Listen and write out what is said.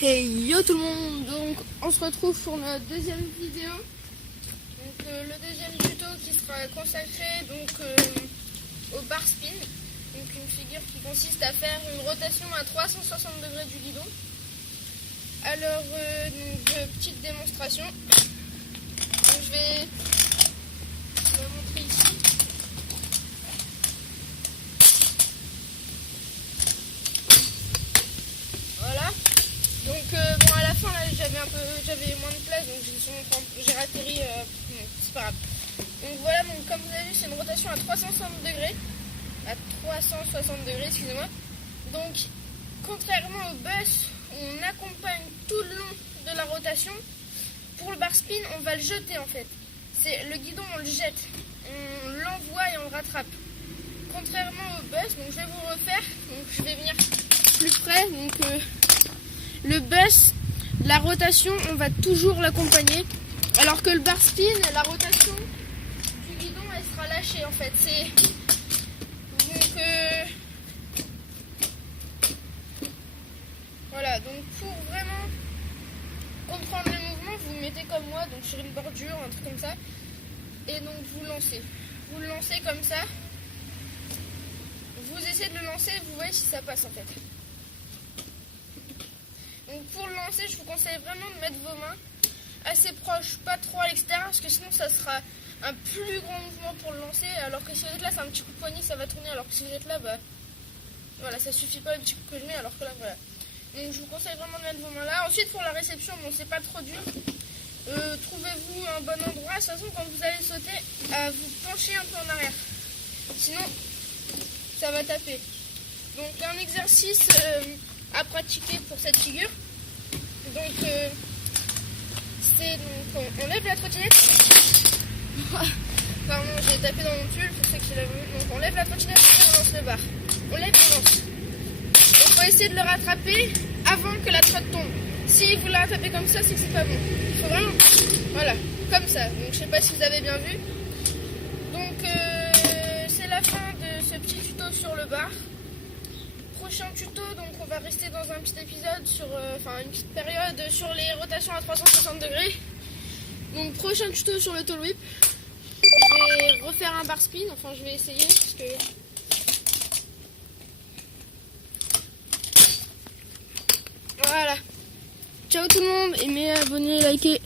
Hey yo tout le monde, donc on se retrouve pour notre deuxième vidéo. Donc le deuxième tuto qui sera consacré au bar spin. Donc une figure qui consiste à faire une rotation à 360 degrés du guidon. Alors petite démonstration. Donc, je vais la montrer ici. Voilà. Donc bon, à la fin là j'avais moins de place, donc j'ai ratterri, c'est pas grave. Donc voilà, donc comme vous avez vu, c'est une rotation à 360 degrés. À 360 degrés, excusez-moi. Donc contrairement au bus, on accompagne tout le long de la rotation. Pour le bar spin, on va le jeter en fait. C'est le guidon, on le jette, on l'envoie et on le rattrape. Contrairement au bus, donc je vais vous refaire. Donc je vais venir plus près. Donc le bus, la rotation, on va toujours l'accompagner. Alors que le bar spin, la rotation du guidon, elle sera lâchée en fait. Voilà, donc pour vraiment comprendre le mouvement, vous mettez comme moi, donc sur une bordure, un truc comme ça. Et donc vous lancez. Vous le lancez comme ça. Vous essayez de le lancer, vous voyez si ça passe en fait. Donc pour le lancer, je vous conseille vraiment de mettre vos mains assez proches, pas trop à l'extérieur, parce que sinon ça sera un plus grand mouvement pour le lancer, alors que si vous êtes là, c'est un petit coup de poignet, ça va tourner, alors que si vous êtes là, bah voilà, ça suffit pas le petit coup que je mets, alors que là, voilà. Donc je vous conseille vraiment de mettre vos mains là. Ensuite pour la réception, bon c'est pas trop dur. Trouvez-vous un bon endroit, de toute façon quand vous allez sauter, vous penchez un peu en arrière. Sinon, ça va taper. Donc un exercice à pratiquer pour cette figure. Donc on lève la trottinette. Pardon, j'ai tapé dans mon pull pour ceux qui l'ont vu. Donc on lève la trottinette et on lance le bar. On lève et on lance. Donc faut essayer de le rattraper avant que la trotte tombe. Si vous la rattrapez comme ça, c'est que c'est pas bon. Il faut vraiment, voilà, comme ça. Donc je sais pas si vous avez bien vu. Donc c'est la fin de ce petit tuto sur le bar. Prochain tuto, donc on va rester dans un petit épisode sur, une petite période sur les rotations à 360 degrés. Donc prochain tuto sur le tall whip. Je vais refaire un bar spin, enfin je vais essayer parce que voilà. Ciao tout le monde, aimez, abonnez, likez.